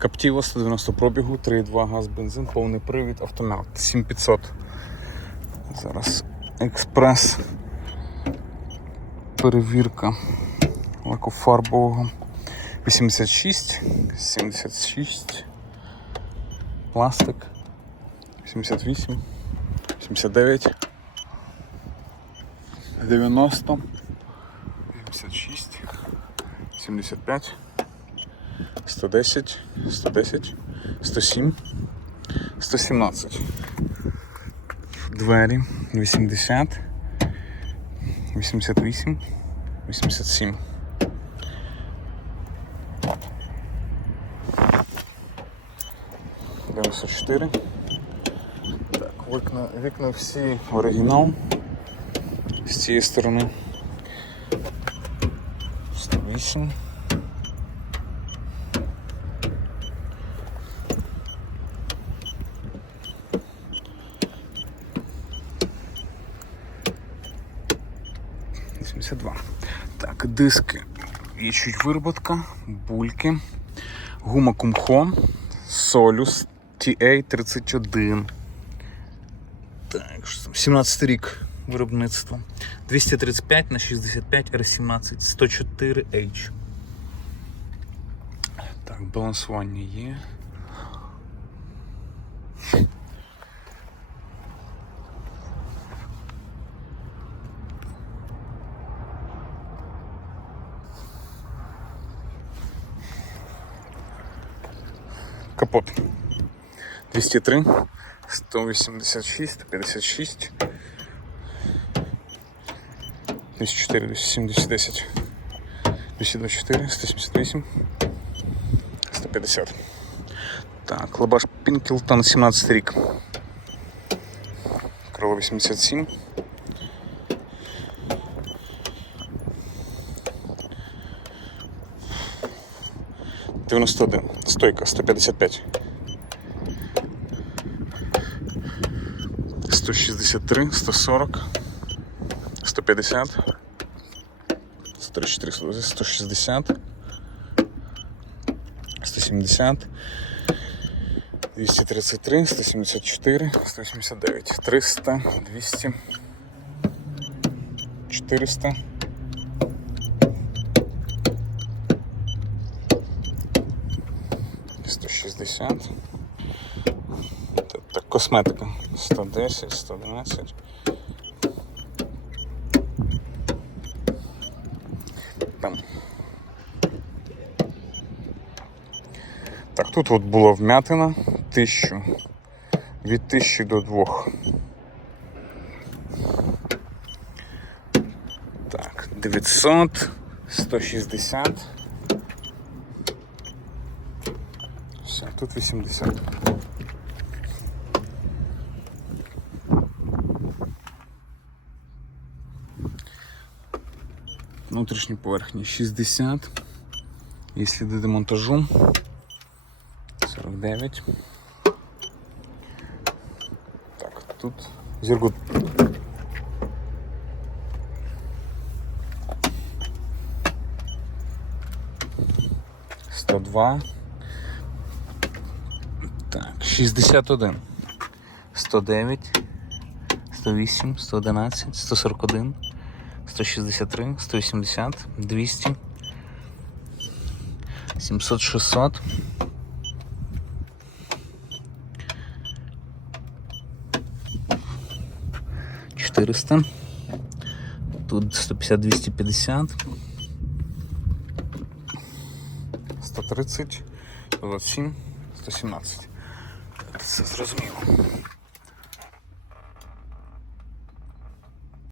Каптіво 190 пробігу, 3,2 газ, бензин, повний привід, автомат 7500. Зараз експрес. Перевірка лакофарбового. 86, 76, пластик, 78, 79, 90, 86, 75, 110, 110, 107, 117. Двері 80, 88, 87. Дев'яносто чотири. Так, вікна, вікна всі оригінал з цієї сторони. 108. Так, диски. Є чуть вироботка, бульки, гума кумхо, солюс TA31. Так, що там? 17 рік виробництва. 235 на 65 R17 104 H. Так, балансування є. Капот. 203, 186, 156, 204, 270, 10, 224, 178, 150. Так, лабаш Пінкелтон, 17 рік. Крило 87. Дев'яносто один. Стойка 155. 163, 140, 150, 134, 160, 170, 233, 174, 189, 300, 200, 400, 160. Так, так, косметика. 110, 112. Там. Так, тут от була вмятина 1000. Від 1000 до 2. Так, 900, 160. тут 80. Внутрішні поверхні 60. Є сліди демонтажу. 49. Так, тут зіргут. Сто два. Так, 61. 109, 108, 111, 141, 163, 180, 200, 700, 600. Четыреста. Тут 150, 250. 130, 127, 117. zrozumiał.